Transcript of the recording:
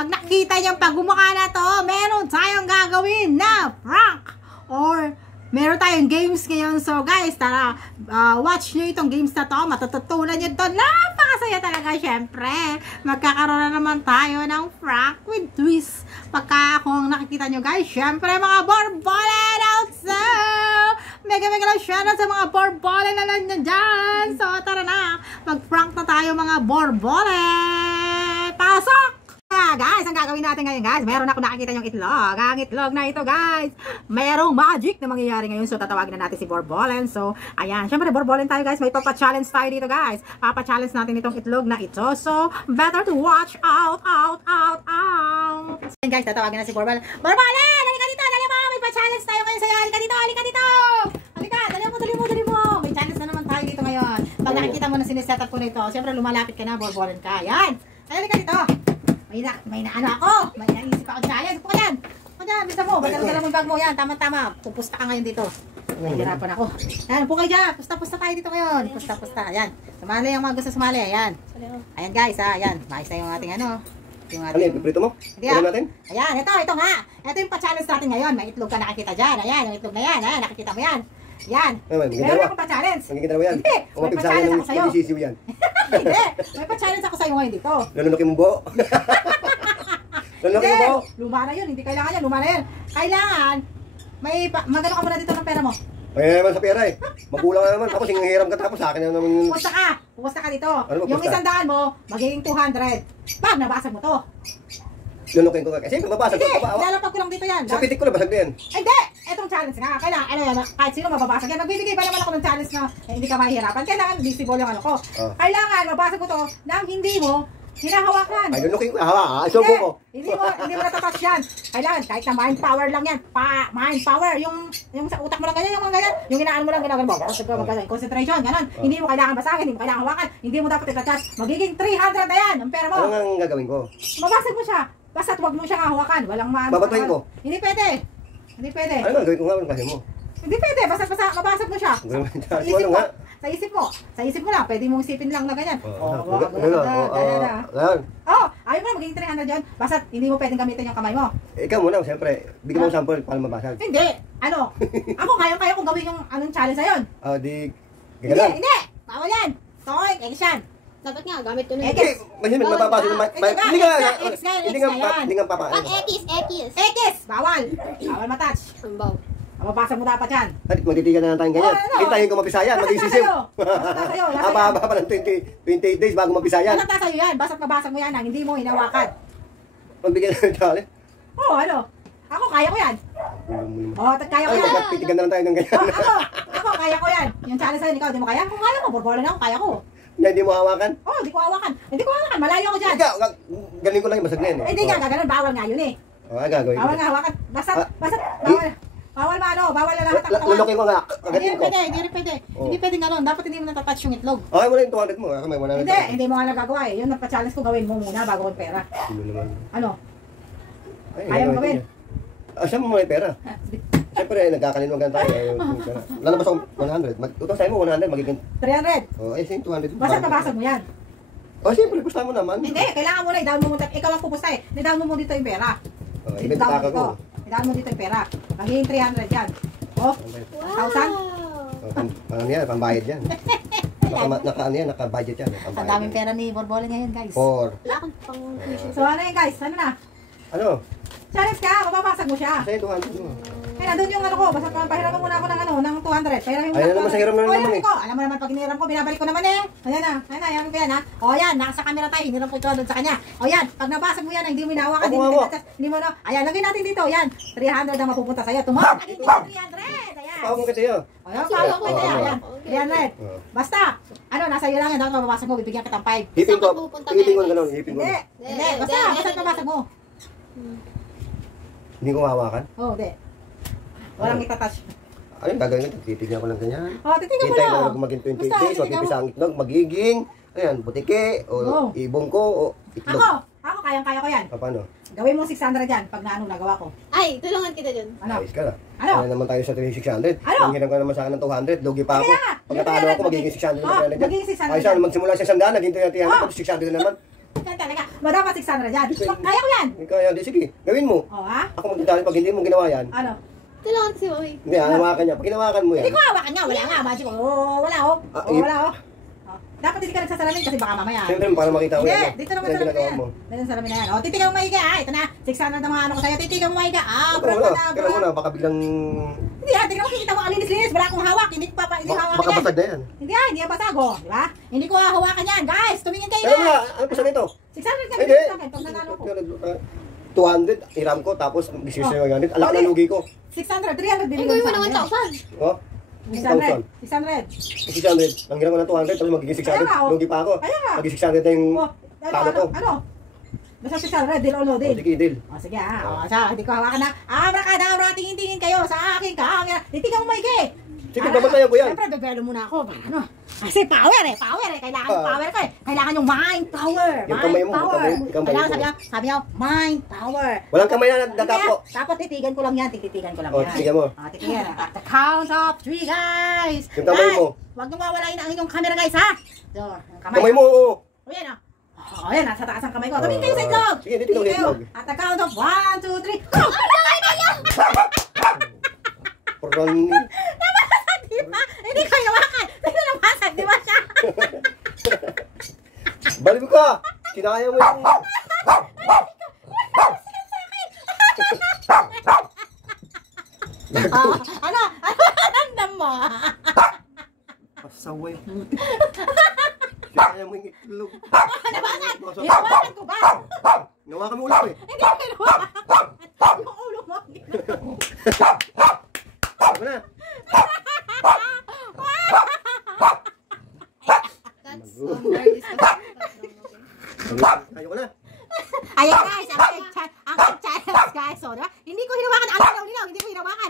pag nakita niyang pag gumaka na to, meron tayong gagawin na prank or meron tayong games ngayon. So guys, tara, watch nyo itong games na to. Matututunan nyo to. Napakasaya talaga, syempre. Magkakaroon na naman tayo ng prank with twist. Pagka kung nakikita nyo guys, syempre mga borbolen out so mega lang shoutout sa mga borbolen na lang dyan. So tara na, mag-prank na tayo mga borbolen. Pasok! Guys, ang gagawin natin ngayon guys, meron ako nakikita yung itlog. Ang itlog na ito guys, merong magic na mangyayari ngayon. So tatawagin na natin si Borbolen. So ayan, syempre Borbolen tayo guys, may papa-challenge tayo dito guys. Papa-challenge natin itong itlog na ito. So better to watch out. And guys, tatawagin na si Borbolen. Borbolen, halika dito, dali mo, may pa-challenge tayo ngayon sa'yo. Halika dito. Halika, dali mo. May challenge na naman tayo dito ngayon. Pag nakikita mo na siniset up ko nito, syempre lumalapit ka na, Borbolen ka. Ayan, halika dito. May naano ako. May naisip ako challenge. Upo ka dyan. Bisa mo. Badal-dala mo yung bag mo. Yan, tama-tama. Pupusta ka ngayon dito. Nahihirapan ako. Yan, upo kayo dyan. Pusta-pusta tayo dito ngayon. Pusta-pusta. Ayan. Sumali ang mga gusto sumali. Ayan. Ayan guys, ha. Ayan. Maayos na yung ating ano. Yung ating... Ano yung piprito mo? Hindi ha. Ayan, ito nga. Ito yung pa-challenge natin ngayon. May itlog ka nakikita dyan. Ayan, yung itlog na yan. Ayan, nakikita mo yan. Yan. Meron akong pa-challenge. Magiging dalawa yan. Hindi. May pa-challenge ako sa'yo. Hindi. May pa-challenge ako sa'yo ngayon dito. Lalunukin mo buo. Hindi, luma na yun. Hindi kailangan yan. Luma na yan. Kailangan, magano ka muna dito ng pera mo. Ay naman sa pera eh. Magulang na naman. Tapos yung hiram ka tapos sa akin na naman yung... Pupusta ka dito. Ano yung 100 mo, magiging 200. Pag nabasag mo to. Lalunukin ko ka. Kasi mababasag ko. Hindi, lalapag ko lang dito yan. Sa pitik ko na basag din. Hindi, etong challenge nga. Kailangan, ano yan, kahit sino mababasag yan. Magbibigay ba naman ako ng challenge na hindi ka mahihirapan. Kailangan visible yung ano ko. Kailangan, mabasag mo to nang hindi mo hinahawakan. Ay, lalunukin ko. Isubo ko. Hindi mo natatouch yan. Kailangan, kahit na mind power lang yan. Mind power. Yung sa utak mo lang ganyan, yung mga ganyan. Yung inaan mo lang, ganyan mo. Concentration, ganun. Hindi mo kailangan basagin, hindi mo kailangan hawakan. Hindi mo dapat itatouch. Magiging 300 na yan, ang pera mo. Ano nga gagawin ko? Mabasag mo siya. Basta't huwag mo siyang hawakan. Walang maano. Babatuhin ko? Hindi pwede. Ano nga gawin ko nga kasi mo? Hindi pwede. Basta't mabasag mo siya. Sa isip mo lang. Pwede mong isipin lang na ganyan. Ayaw mo na magiging 300 yan. Basta't hindi mo pwedeng gamitin yung kamay mo. Ikaw muna, siyempre. Bigyan mo sample para mabasag. Hindi. Ano? Ako kaya kong gawin yung anong challenge na yun. Hindi. Bawal yan. Toy, X yan. Dapat nga, gamit ko na yun. Hindi nga papasok. X! Bawal matouch. Ambaw. Mabasag mo dapat yan. Magtitigan na lang tayong ganyan. Hintayin ko mapisayan, mag-isisiw. Haba pa lang 28 days bago mapisayan. Basta sa'yo yan, basta't mabasag mo yan ang hindi mo hinawakan. Magbigyan na ng challenge? Oo, ano? Ako, kaya ko yan. Kaya ko yan. Titigan na lang tayo ng ganyan. Ako, kaya ko yan. Yung challenge sa'yo, ikaw, di mo kaya? Kung kaya mo, borbolan ako, kaya ko. Hindi mo hawakan? Oo, hindi ko hawakan. Malayo ko dyan. Galing ko lang yung basag na yan eh. Hindi nga, gaganon. Bawal nga yun eh. Gagawin ko. Bawal nga hawakan. Bawal na lahat ang katawan. Lulukin ko nga. Hindi rin pwede. Hindi pwede nga nun. Dapat hindi mo natatouch yung itlog. Okay mo na yung 200 mo. Hindi mo nga nagagawa eh. Yun ang pa-challenge ko, gawin mo muna bago kong pera. Ano? Kaya mo gawin? Saan mo muna yung pera? Siyempre, nagkakalinwagan tayo. Lalabas ako 100. Utang sa'yo mo 100, magiging 300. Sa'yo 200. Basta nabasag mo yan. Siyempre, pusta mo naman. Hindi, kailangan mo na. I-down mo muna. Ikaw ang pupusta eh. I-down mo dito yung pera. Ibenta ko. I-down mo dito yung pera. Magiging 300 yan. 1,000? Ano yan, pambayad yan. Naka-budget yan. Ang daming pera ni Borbolen ngayon guys. 4. Wala akong pang tuition. So ano yun guys? Ano na? Ano? Challenge ka, mababasag mo siya. Sa'yo 200 mo. Nandun yung ano ko, basta pahirapan muna ako ng 200. Pahirapan mo Ayun naman sa hiram na naman eh. Alam mo naman pag hiniram ko, binabalik ko naman eh. Ayan ko yan ha. O yan, nasa camera tayo, hiniram ko ito doon sa kanya. O yan, pag nabasag mo yan, hindi mo hinawakan, hindi mo na. Ayan, lagay natin dito, yan. 300 ang mapupunta sa'yo. Tumawag, hindi 300. Ayan. Pawag mo kasi yun. Ayan, pawag mo ito yan. 300. Basta, nasa iyo lang yan, dapat mababasag mo, bibigyan kitang 5. Hipin ko ng gano'n, hipin ko. Hindi, basta mabasag mo. Hindi ko hawakan? Oo, hindi. Walang itatouch. Ano yung gagawin ito? Titignan ko lang ganyan. Titignan mo lang. Hintayin lang maging 28 days, magpipisa ang itlog, magiging, butike, o ibong ko, o itlog. Ako, kayang-kaya ko yan. Paano? Gawin mo 600 yan, pag nagawa ko. Ay, tulungan kita dyan. Ayos ka na. Ano? Ano naman tayo sa 600? Ano? Ang hirap ka naman sa akin ng 200, lugi pa ako. Pagkatalo ako, magiging 600 na pala dyan. Magiging 600 Ayos na, magsimula siya 100, naging 300, tapos 600 na naman. Talaga. Dapat 600 yan. Kaya ko yan. Kaya, di sige, gawin mo. O ha? Ako magdadali pag hindi mo ginawa yan. Ano? Kailangan kasi mami. Hindi, hawakan niya. Pag hinawakan mo yan. Hindi ko hawakan nga. Wala nga. Magic ko. Wala oh. Wala oh. Dapat hindi ka nagsasalamin kasi baka mamaya. Siyempre, para makita mo Hindi, yan. dito naman Yan salamin na ginagawa yan. mo. Dito salamin na yan. O, titigan mo mahiga. Ito na. 600 na mga ano ko sa'yo. Titigan mo mahiga. Kaya mo na, baka biglang... Hindi ha. Tingnan mo kikita mo ang linis-linis. Wala akong hawak. Hindi ko hawakan Baka yan. basag na yan. Hindi ha. Hindi yan basag oh. Di ba? Hindi ko hawakan yan. Guys, tumingin kayo Kaya mo na. na, ano pa sa nito? 600 ka Hindi. sa akin. Pag nanalo ko. 200, iram ko, tapos decision yung ganit. Alak na lugi ko. 600, 300 Ay, bilhin gawin mo sa naman akin. 1,000. Oh, 600. 600. 600. Langgiran ko ng 200, tapos magiging 600. Kaya nga, oh. Lugi pa ako. Kaya nga. Magiging 600 na yung Oh, talo ko. ano? Basta 600, deal or no Oh, deal. sige, deal. O sige ha, o siya, hindi ko hawakan na. Abracadabra, tingin-tingin kayo sa aking camera. Titigan mo maigi. Sige, babatayan ko yan. Siyempre, bebelo muna ako. Paano? Kasi power eh. Kailangan yung power ko eh. Kailangan yung mind power. Yung kamay mo, power. yung kamay Kailangan mo. sabi niya, mind power. Walang kamay na nagdadapo. Dapat titigan ko lang yan. Titigan ko lang Oh, yan. titigan mo. Titigan. At the count of 3, guys. Yung kamay Guys, mo. Huwag niyong wawalain ang inyong camera, guys, ha? So, yung Kamay mo, oo. O yan, oh, yan, nasa taas ang kamay ko. Tumingin kayo sa itlog. Sige, dito kayo sa itlog. At the count of 1, 2, 3, go! Parang... Nabasag, di ba? Hindi ko inawakan. Sino nabasag, di ba siya? Balik ka! Kinaya mo yung... Ano? Ano nandam mo? Pasaway. Kinaya mo yung itlog. Nabasag! Inawakan ko ba? Nawakan mo ulit eh. Hindi ko inawakan. Yung ulo mo. Ano na? That's very disgusting. Ayoko na. Ayan guys, ang challenge guys. So, diba? Hindi ko hinawakan. Ang linaw, hindi ko hinawakan.